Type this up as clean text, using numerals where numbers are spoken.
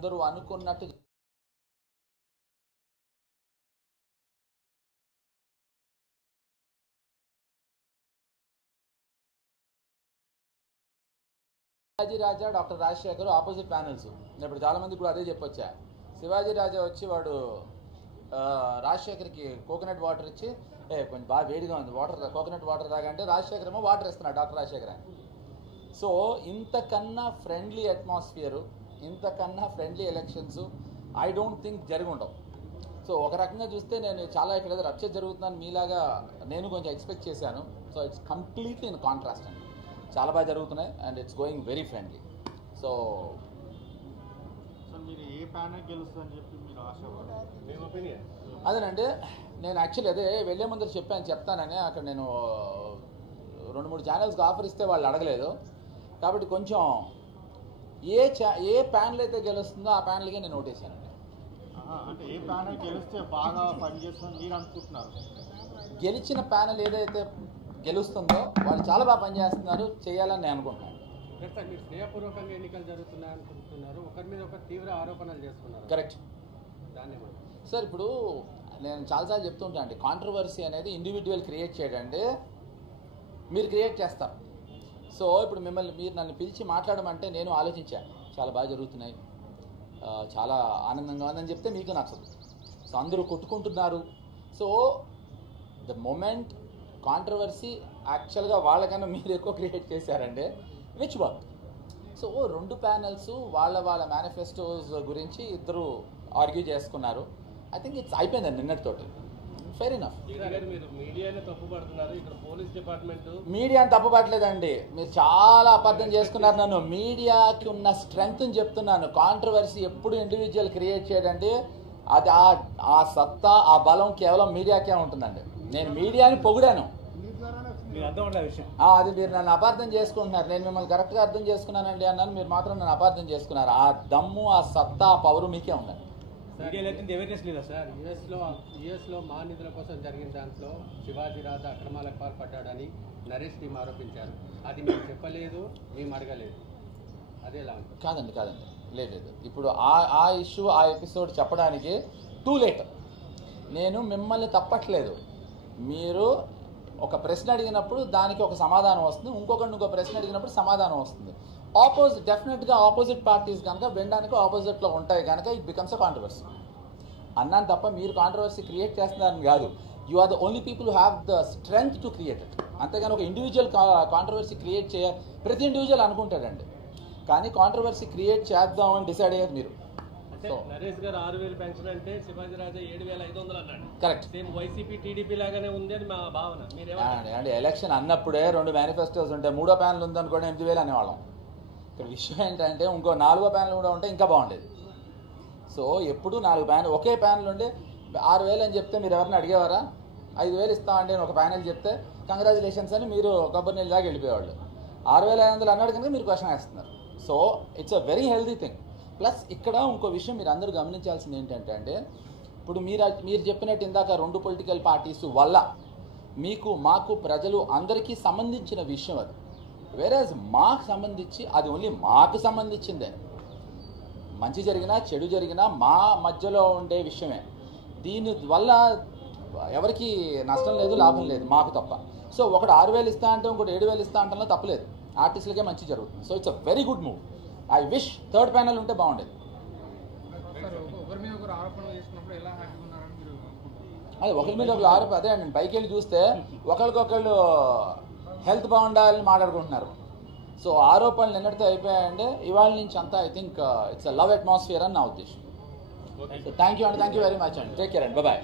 అందరూ అనుకున్నట్టు శివాజీ రాజా doctor Rajasekhar opposite panels. నేను ఇప్పుడు చాలామంది కూడా అదే చెప్పొచ్చా. శివాజీ రాజా వచ్చి వాడు రాజశేఖర్కి కోకోనట్ వాటర్ ఇచ్చి కొంచెం బాగా వేడిగా ఉంది కోకోనట్ వాటర్ తాగంటే రాజశేఖర్ ఏమో వాటర్ ఇస్తున్నాడు డాక్టర్ రాజశేఖర్ అని. సో ఇంతకన్నా ఫ్రెండ్లీ అట్మాస్ఫియరు, ఇంతకన్నా friendly elections I don't think జరిగి ఉండవు. సో ఒక రకంగా చూస్తే నేను చాలా ఇక్కడ ఏదో రచ్చ జరుగుతుందని మీలాగా నేను కొంచెం ఎక్స్పెక్ట్ చేశాను. So it's completely in contrast అండి. చాలా బాగా జరుగుతున్నాయి and it's going very friendly. So మీరు ఏ ప్యానల్ గెలుస్తుందని చెప్పి మీరు ఆశపడ్డారు? అదేనండి, నేను యాక్చువల్లీ అదే వెళ్ళే ముందర చెప్తానని అక్కడ నేను 2-3 ఛానల్స్కి ఆఫర్ ఇస్తే వాళ్ళు అడగలేదు. కాబట్టి కొంచెం ఏ ప్యానల్ అయితే గెలుస్తుందో ఆ ప్యానల్కే నేను ఓటేసానండి. అంటే ఏ ప్యానల్ గెలిస్తే బాగా పనిచేస్తుందని మీరు అనుకుంటున్నారు? గెలిచిన ప్యానల్ ఏదైతే గెలుస్తుందో వాళ్ళు చాలా బాగా పనిచేస్తున్నారు, చేయాలని నేను అనుకుంటున్నాను. సార్, మీరు స్నేహపూర్వకంగా ఎన్నికలు జరుగుతున్నాయి అనుకుంటున్నారు, ఒకరి మీద ఒకరు తీవ్ర ఆరోపణలు చేస్తున్నారు. కరెక్ట్ దాన్ని సార్. ఇప్పుడు నేను చాలాసార్లు చెప్తుంటా అండి, కాంట్రవర్సీ అనేది ఇండివిజువల్ క్రియేట్ చేయడండి, మీరు క్రియేట్ చేస్తారు. సో ఇప్పుడు మీరు నన్ను పిలిచి మాట్లాడమంటే నేను ఆలోచించాను, చాలా బాగా జరుగుతున్నాయి, చాలా ఆనందంగా ఉందని చెప్తే మీకు నచ్చదు. సో అందరూ కొట్టుకుంటున్నారు. సో ద మొమెంట్ కాంట్రవర్సీ యాక్చువల్గా వాళ్ళకన్నా మీరు ఎక్కువ క్రియేట్ చేశారండి, విచ్ వర్క్. సో 2 ప్యానల్స్ వాళ్ళ మేనిఫెస్టోస్ గురించి ఇద్దరు ఆర్గ్యూ చేసుకున్నారు. ఐ థింక్ ఇట్స్ అయిపోయిందండి నిన్నటితోటి. Fair enough. మీడియాని తప్పుపడుతున్నారు, ఇక్కడ పోలీస్ డిపార్ట్మెంట్ మీడియాని తప్పుపట్టలేదండి, మీరు చాలా అబద్ధం చేసుకున్నారు. నన్ను మీడియాకి ఉన్న స్ట్రెంగ్త్ని చెప్తున్నాను. కాంట్రవర్సీ ఎప్పుడు ఇండివిజువల్ క్రియేట్ చేయడండి, అది ఆ సత్తా ఆ బలం కేవలం మీడియాకే ఉంటుందండి. నేను మీడియాని పొగిడాను, అది మీరు నన్ను అపార్థం చేసుకుంటున్నారు. నేను మిమ్మల్ని కరెక్ట్గా అర్థం చేసుకున్నానండి అన్నాను, మీరు మాత్రం నన్ను అపార్థం చేసుకున్నారు. ఆ దమ్ము ఆ సత్తా ఆ పవరు మీకే ఉందండి. అవేర్నెస్ లేదా సార్? యుఎస్లో మా నిధుల కోసం జరిగిన దాంట్లో శివాజీ రాజా అక్రమాలకు పాల్పడ్డాడని నరేష్ టీం ఆరోపించారు. అది మేము చెప్పలేదు, మేము అడగలేదు, అదేలా ఉంటుంది? కాదండి లేదు. ఇప్పుడు ఆ ఇష్యూ ఆ ఎపిసోడ్ చెప్పడానికి టూ లేట్. నేను మిమ్మల్ని తప్పట్లేదు. మీరు ఒక ప్రశ్న అడిగినప్పుడు దానికి ఒక సమాధానం వస్తుంది, ఇంకో ప్రశ్న అడిగినప్పుడు సమాధానం వస్తుంది. డెఫినెట్గా ఆపోజిట్ పార్టీస్ కనుక వినడానికి ఆపోజిట్లో ఉంటాయి కనుక ఇట్ బికమ్స్ అ కాంట్రవర్సీ అన్నాను తప్ప మీరు కాంట్రవర్సీ క్రియేట్ చేస్తున్నారని కాదు. You are the only people who have the strength to create it. అంతేగాని ఒక ఇండివిజువల్ కాంట్రవర్సీ క్రియేట్ ప్రతి ఇండివిజువల్ అనుకుంటాడండి, కానీ కాంట్రవర్సీ క్రియేట్ చేద్దామని డిసైడ్ అయ్యేది మీరు. నరేష్ గారు 6,000 పెన్షన్ అంటే శివాజీ రాజా 7,500 అన్నాడు. కరెక్ట్. సేమ్ వైసీపీ టీడీపీ లాగానే ఉంది అని మా భావన. అంటే ఎలక్షన్ అన్నప్పుడే 2 మేనిఫెస్టోస్ ఉంటాయి, 3వ ప్యానల్ ఉందనుకోండి 8,000 అనేవాళ్ళం. ఇక్కడ విషయం ఏంటంటే ఇంకో 4వ ప్యానల్ కూడా ఉంటే ఇంకా బాగుండేది. సో ఎప్పుడు 4 ప్యానల్ ఒకే ప్యానల్ ఉండి 6,000 అని చెప్తే మీరు ఎవరిని అడిగేవారా? 5,000 ఇస్తామండి అని ఒక ప్యానల్ చెప్తే కంగ్రాచులేషన్స్ అని మీరు కొబ్బరి నీళ్ళు దాకా వెళ్ళిపోయేవాళ్ళు. 6,500 అన్నాడు కనుక మీరు క్వశ్చన్ వేస్తున్నారు. So it's a very healthy thing. Plus ఇక్కడ ఇంకో విషయం మీరు అందరూ గమనించాల్సింది ఏంటంటే ఇప్పుడు మీరు చెప్పినట్టు ఇందాక 2 పొలిటికల్ పార్టీస్ వల్ల మాకు ప్రజలు అందరికీ సంబంధించిన విషయం అది. వేరేజ్ మాకు సంబంధించి అది ఓన్లీ మాకు సంబంధించిందే. మంచి జరిగినా చెడు జరిగినా మా మధ్యలో ఉండే విషయమే. దీనివల్ల ఎవరికి నష్టం లేదు, లాభం లేదు, మాకు తప్ప. సో ఒకటి 6,000 ఇస్తా అంటే ఇంకోటి 7,000 ఇస్తా అంటే తప్పలేదు, ఆర్టిస్టులకే మంచి జరుగుతుంది. So it's a very good move. I wish 3rd panel ఉంటే బాగుండేది. అదే ఒకరి మీద ఒకరు ఆరోపణ. అదే అండి, పైకి వెళ్ళి చూస్తే ఒకరికొకళ్ళు హెల్త్ బాగుండాలని మాట్లాడుకుంటున్నారు. సో ఆరోపణలు నిన్నటితో అయిపోయాయండి. ఇవాళ నుంచి అంతా I think it's a love atmosphere అని నా ఉద్దేశం. So thank you very much అండి. టేక్ కేర్ అండి. బాయ్.